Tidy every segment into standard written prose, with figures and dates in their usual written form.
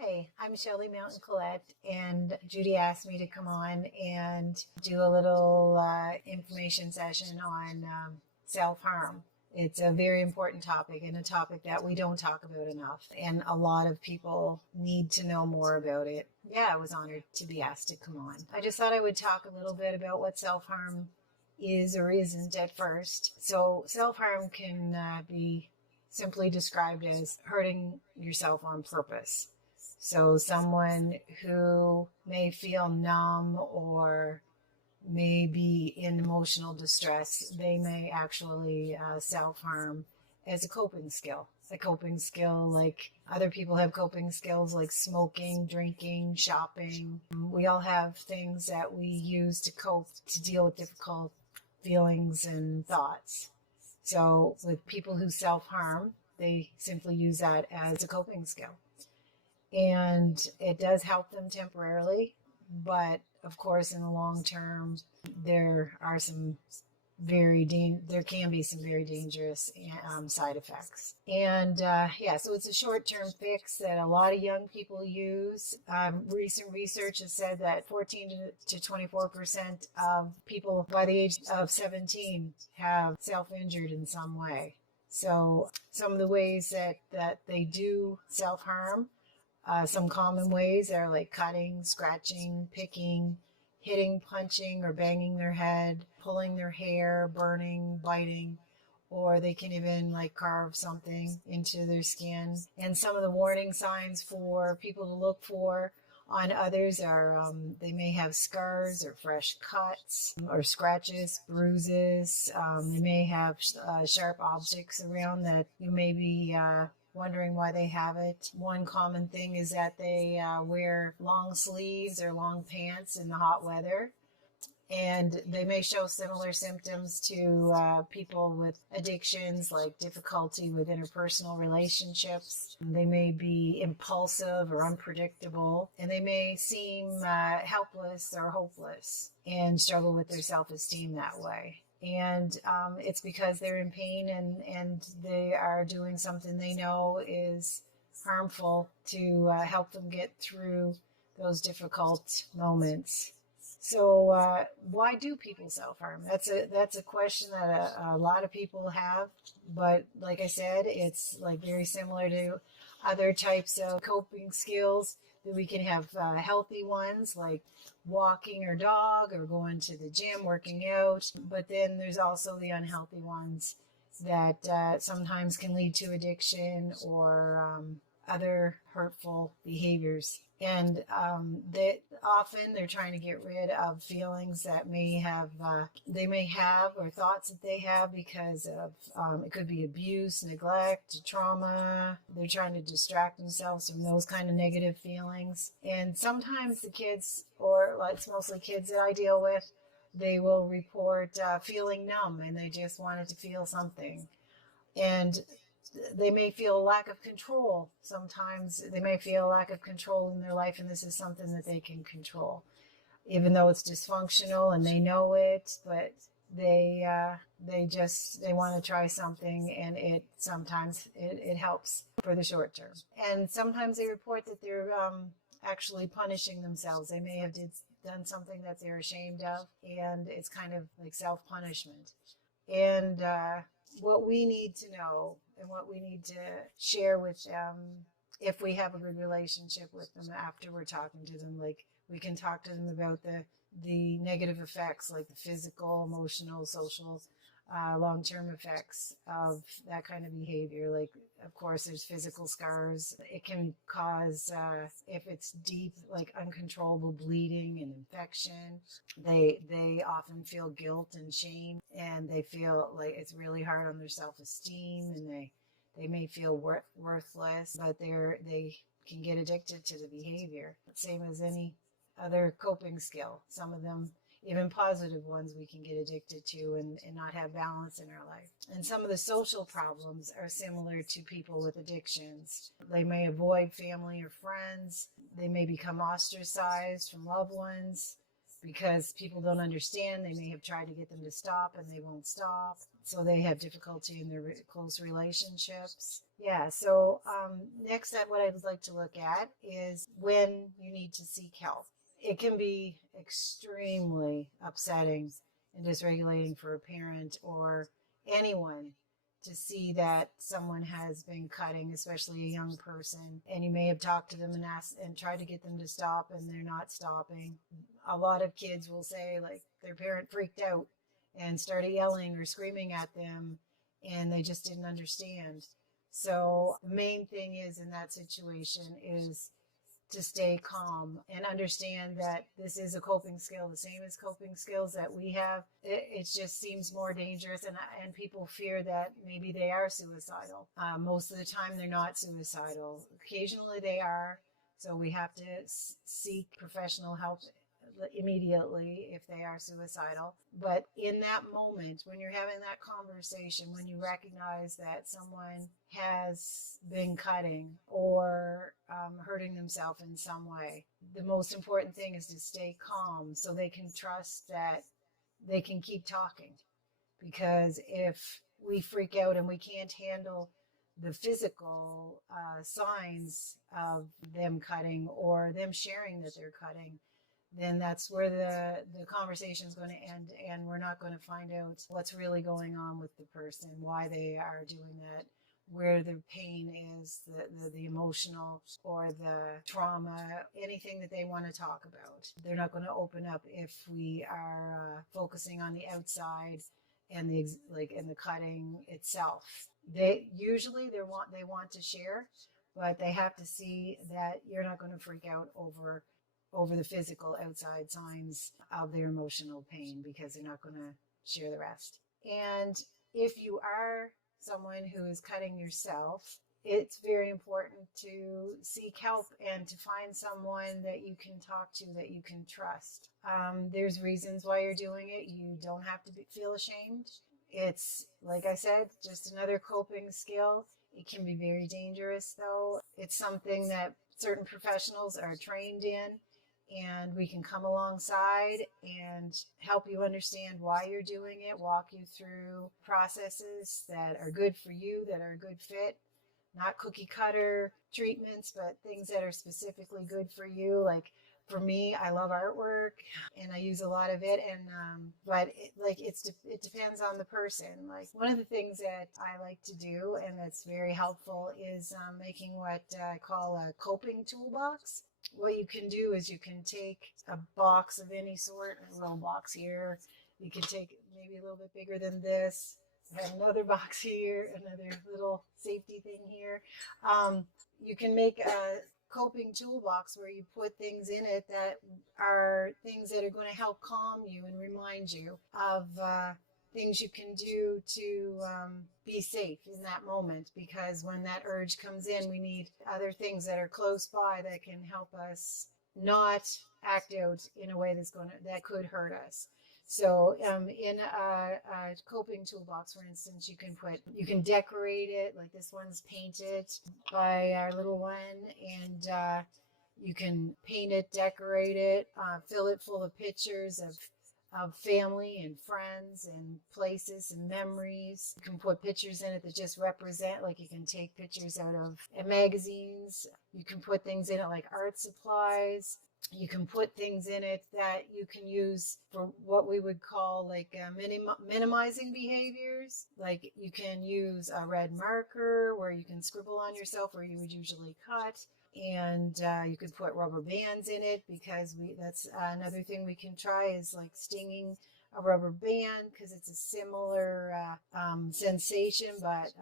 Hi, I'm Shelley Mountain-Collette, and Judy asked me to come on and do a little information session on self-harm. It's a very important topic and a topic that we don't talk about enough, and a lot of people need to know more about it. Yeah, I was honored to be asked to come on. I just thought I would talk a little bit about what self-harm is or isn't at first. So, self-harm can be simply described as hurting yourself on purpose. So someone who may feel numb or may be in emotional distress, they may actually self-harm as a coping skill. A coping skill like other people have coping skills like smoking, drinking, shopping. We all have things that we use to cope, to deal with difficult feelings and thoughts. So with people who self-harm, they simply use that as a coping skill. And it does help them temporarily, but of course, in the long term, there are some there can be some very dangerous side effects. And yeah, so it's a short-term fix that a lot of young people use. Recent research has said that 14 to 24% of people by the age of 17 have self-injured in some way. So some of the ways that they do self-harm, some common ways are like cutting, scratching, picking, hitting, punching, or banging their head, pulling their hair, burning, biting, or they can even like carve something into their skin. And some of the warning signs for people to look for on others are they may have scars or fresh cuts or scratches, bruises. They may have sharp objects around that you may be wondering why they have it. One common thing is that they wear long sleeves or long pants in the hot weather. And they may show similar symptoms to people with addictions, like difficulty with interpersonal relationships. They may be impulsive or unpredictable, and they may seem helpless or hopeless and struggle with their self-esteem that way. And it's because they're in pain and they are doing something they know is harmful to help them get through those difficult moments. So why do people self-harm? That's a question that a lot of people have, but like I said, it's like very similar to other types of coping skills that we can have healthy ones like walking or dog or going to the gym, working out, but then there's also the unhealthy ones that sometimes can lead to addiction or other hurtful behaviors. And that often they're trying to get rid of feelings that they may have or thoughts that they have because of it could be abuse, neglect, trauma. They're trying to distract themselves from those kind of negative feelings. And sometimes the kids, or like it's mostly kids that I deal with, they will report feeling numb and they just wanted to feel something. And they may feel a lack of control. Sometimes they may feel a lack of control in their life, and this is something that they can control, even though it's dysfunctional and they know it. But they want to try something, and it sometimes it helps for the short term. And sometimes they report that they're actually punishing themselves. They may have done something that they're ashamed of, and it's kind of like self-punishment. And what we need to know and what we need to share with them, if we have a good relationship with them after we're talking to them, like we can talk to them about the negative effects, like the physical, emotional, social, long-term effects of that kind of behavior. Like, of course, there's physical scars. It can cause, if it's deep, like uncontrollable bleeding and infection. They often feel guilt and shame, and they feel like it's really hard on their self-esteem, and they may feel worthless, but they can get addicted to the behavior. Same as any other coping skill. Some of them, even positive ones, we can get addicted to and not have balance in our life. And some of the social problems are similar to people with addictions. They may avoid family or friends. They may become ostracized from loved ones because people don't understand. They may have tried to get them to stop and they won't stop. so they have difficulty in their close relationships. Yeah, so next up, what I'd like to look at is when you need to seek help. It can be extremely upsetting and dysregulating for a parent or anyone to see that someone has been cutting, especially a young person, and you may have talked to them and asked and tried to get them to stop, and they're not stopping. A lot of kids will say, like, their parent freaked out and started yelling or screaming at them, and they just didn't understand. So the main thing is in that situation is to stay calm and understand that this is a coping skill, the same as coping skills that we have. It just seems more dangerous, and people fear that maybe they are suicidal. Most of the time, they're not suicidal. Occasionally, they are. So we have to seek professional help immediately if they are suicidal. But in that moment, when you're having that conversation, when you recognize that someone has been cutting or hurting themselves in some way, the most important thing is to stay calm so they can trust that they can keep talking. Because if we freak out and we can't handle the physical signs of them cutting or them sharing that they're cutting, then that's where the conversation is going to end, and we're not going to find out what's really going on with the person, why they are doing that, where the pain is, the emotional or the trauma, anything that they want to talk about. They're not going to open up if we are focusing on the outside and the cutting itself. They want to share, but they have to see that you're not going to freak out over the physical outside signs of their emotional pain, because they're not going to share the rest. And if you are someone who is cutting yourself, it's very important to seek help and to find someone that you can talk to, that you can trust. There's reasons why you're doing it. You don't have to feel ashamed. It's, like I said, just another coping skill. It can be very dangerous, though. It's something that certain professionals are trained in, and we can come alongside and help you understand why you're doing it, walk you through processes that are good for you, that are a good fit, not cookie cutter treatments, but things that are specifically good for you. Like for me, I love artwork and I use a lot of it, and but it depends on the person. Like one of the things that I like to do, and that's very helpful, is making what I call a coping toolbox. What you can do is you can take a box of any sort, a little box here. You can take maybe a little bit bigger than this. I have another box here, another little safety thing here. You can make a coping toolbox where you put things in it that are things that are going to help calm you and remind you of things you can do to be safe in that moment, because when that urge comes in, we need other things that are close by that can help us not act out in a way that could hurt us. So in a coping toolbox, for instance, you can decorate it, like this one's painted by our little one, and you can paint it, decorate it, fill it full of pictures of family and friends and places and memories. You can put pictures in it that just represent, like you can take pictures out of magazines. You can put things in it like art supplies. You can put things in it that you can use for what we would call like minimizing behaviors. Like you can use a red marker where you can scribble on yourself where you would usually cut. And you could put rubber bands in it, because that's another thing we can try, is like stinging a rubber band, because it's a similar sensation, but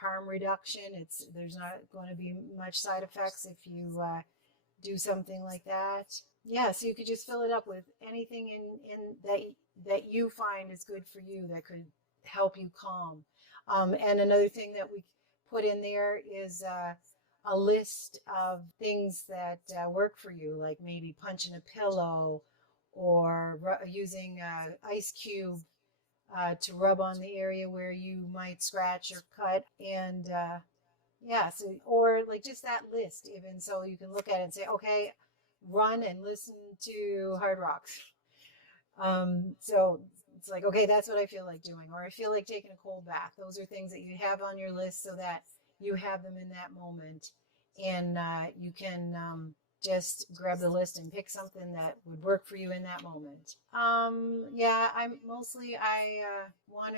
harm reduction. There's not going to be much side effects if you do something like that. Yeah, so you could just fill it up with anything in that you find is good for you, that could help you calm. And another thing that we put in there is a list of things that work for you, like maybe punching a pillow or using an ice cube to rub on the area where you might scratch or cut. And or like just that list, even so you can look at it and say, okay, run and listen to hard rocks. So It's like, okay, that's what I feel like doing, or I feel like taking a cold bath. Those are things that you have on your list so that you have them in that moment. And you can just grab the list and pick something that would work for you in that moment. Yeah, I want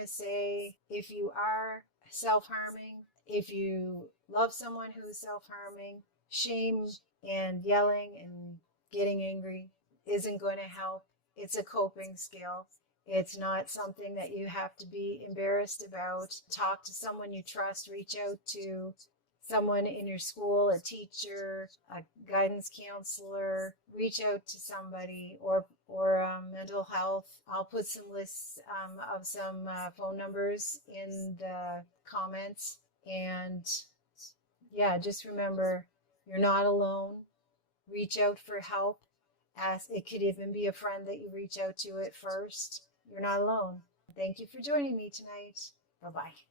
to say, if you are self-harming, if you love someone who is self-harming, shame and yelling and getting angry isn't going to help. It's a coping skill. It's not something that you have to be embarrassed about. Talk to someone you trust, reach out to someone in your school, a teacher, a guidance counselor, reach out to somebody, or mental health. I'll put some lists of some phone numbers in the comments. And yeah, just remember, you're not alone. Reach out for help. It could even be a friend that you reach out to at first. You're not alone. Thank you for joining me tonight. Bye-bye.